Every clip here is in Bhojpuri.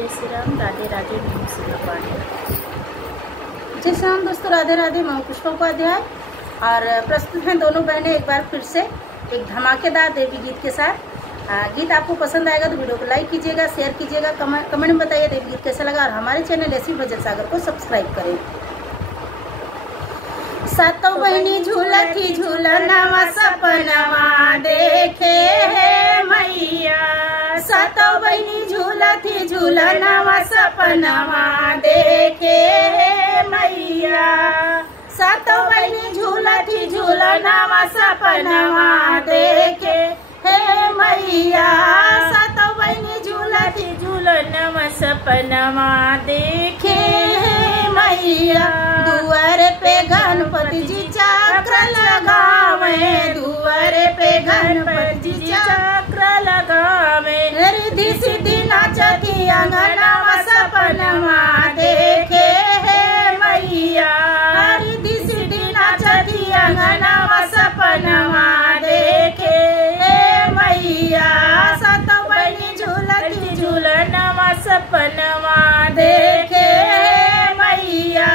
जय श्री राम, राधे राधे। मैं श्री पांडे। जय श्री राम दोस्तों, राधे राधे। मैं पुष्पा उपाध्याय और प्रस्तुत हैं दोनों बहनें एक बार फिर से एक धमाकेदार देवी गीत के साथ। गीत आपको पसंद आएगा तो वीडियो को लाइक कीजिएगा, शेयर कीजिएगा, कमेंट में बताइए देवी गीत कैसा लगा और हमारे चैनल ऐसी भजन सागर को सब्सक्राइब करें। सातों बहनी झूलती झूलनवा सपनवा देखे है मैया। सातों बहनी झूलती झूलनवा सपनवा देखे है मैया। सातों बहनी झूलती झूलनवा सपनवा देखे है मैया। सातों बहनी झूलती झूलनवा सपनवा देखे है मैया। दुआर पे गणपति जी चक्र लगावे, दुआर पे गणपति जी चक्र लगावे। रिद्धि सिद्धि नाचती अंगनवा सपनवा देखे है मैया। रिद्धि सिद्धि नाचती अंगनवा सपनवा देखे है मैया। सातों बहनी झूलती झूलनवा सपनवा देखे है मैया।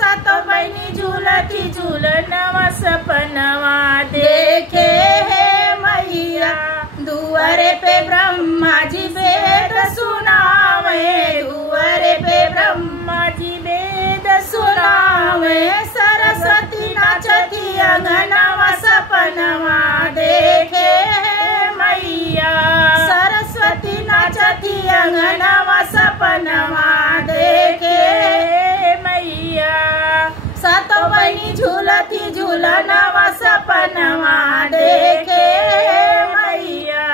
सातों बहनी झूलती झूलनवा सपनवा देखे है मैया। दुआरे पे ब्रह्मा जी वेद सुनावे, दुआरे पे ब्रह्मा जी वेद सुनावे। सरस्वती नाचती अंगनवा सपनवा देखे है मैया। सरस्वती नाचती अंगनवा सपनवा देखे है मैया। सातों बहनी झूलती झूलनवा सपनवा देखे है मैया।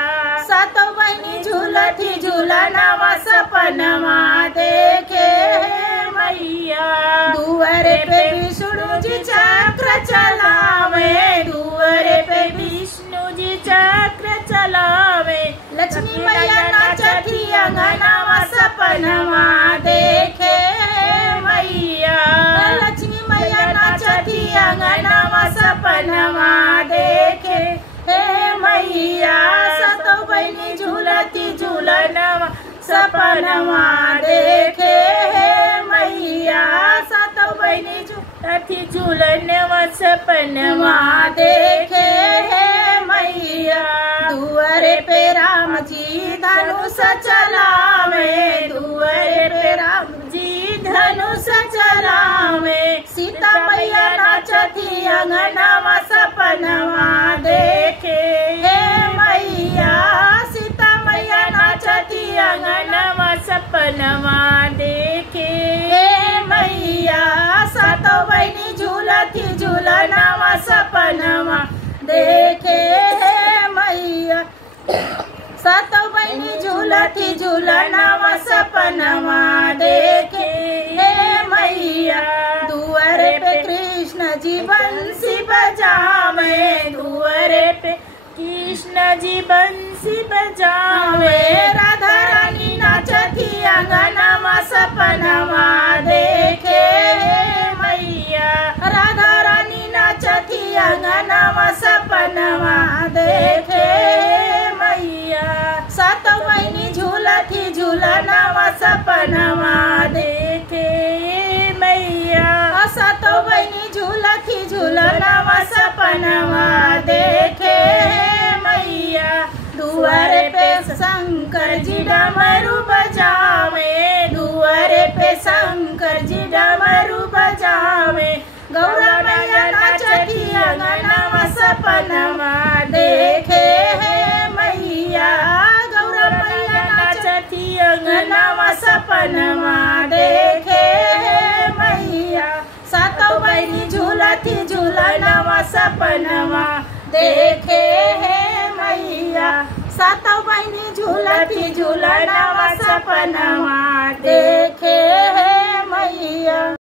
सातों बहनी झूलती झूलनवा सपनवा देखे है मैया। दुआरे पे विष्णु जी चक्र चलावे, दुआरे पे विष्णु जी चक्र चलावे। लक्ष्मी मैया नाचती अंगनवा सपनवा देखे है मैया। लक्ष्मी मैया नाचती अंगनवा सपनवा देखे हे मैया। सातों बहनी झूलती झूलनवा सपनवा देखे है मैया। सातों बहनी झूलती झूलनवा सपनवा देखे है मैया। दुआरे पे राम जी धनुष चलावे, दुआरे पे राम जी धनुष चलावे। सीता मैया नाचती अंगनवा सपनवा देखे है मैया। सीता मैया नाचती अंगनवा सपनवा देखे है मैया। सातों बहनी झूलती झूलनवा सपनवा देखे है मैया। सातों बहनी झूलती झूलनवा सपनवा देखे है मैया। दुआरे पे कृष्ण जी बंसी बजावे, दुआरे पे कृष्ण जी बंसी बजावे। राधा रानी नाचती अंगनवा सपनवा देखे है मैया। राधा रानी नाचती अंगनवा सपनवा देखे है मैया। सातों बहनी झूलती झूलनवा सपनवा देखे मैया। सातों बहनी झूलती झूलनवा सपनवा देखे मैया। दुआरे पे शंकर जी डमरू बजावे, दुआरे पे शंकर जी डमरू बजावे। गौरा मैया नाचती अंगनवा सपनवा देखे है मैया। गौरा मैया नाचती अंगनवा सपनवा देखे है मैया। सातों बहनी झूलती झूलनवा सपनवा देखे है मैया। सातों बहनी झूलती झूलनवा सपनवा देखे